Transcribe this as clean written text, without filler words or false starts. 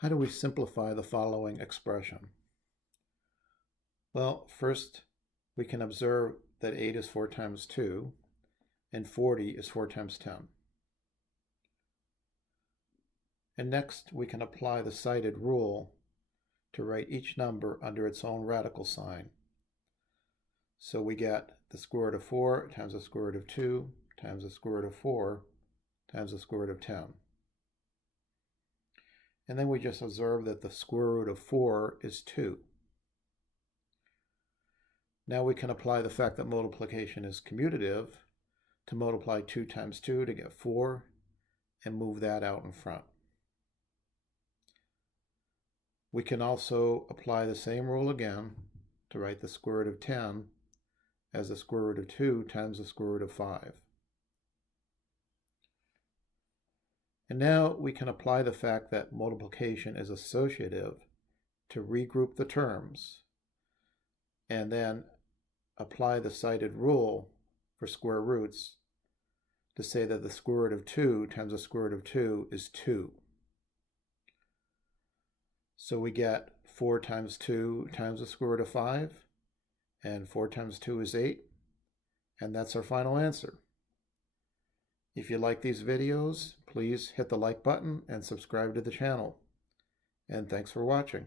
How do we simplify the following expression? Well, first we can observe that 8 is 4 times 2 and 40 is 4 times 10. And next we can apply the cited rule to write each number under its own radical sign. So we get the square root of 4 times the square root of 2 times the square root of 4 times the square root of 10. And then we just observe that the square root of 4 is 2. Now we can apply the fact that multiplication is commutative to multiply 2 times 2 to get 4 and move that out in front. We can also apply the same rule again to write the square root of 10 as the square root of 2 times the square root of 5. And now we can apply the fact that multiplication is associative to regroup the terms and then apply the cited rule for square roots to say that the square root of 2 times the square root of 2 is 2. So we get 4 times 2 times the square root of 5, and 4 times 2 is 8, and that's our final answer. If you like these videos, please hit the like button and subscribe to the channel. And thanks for watching.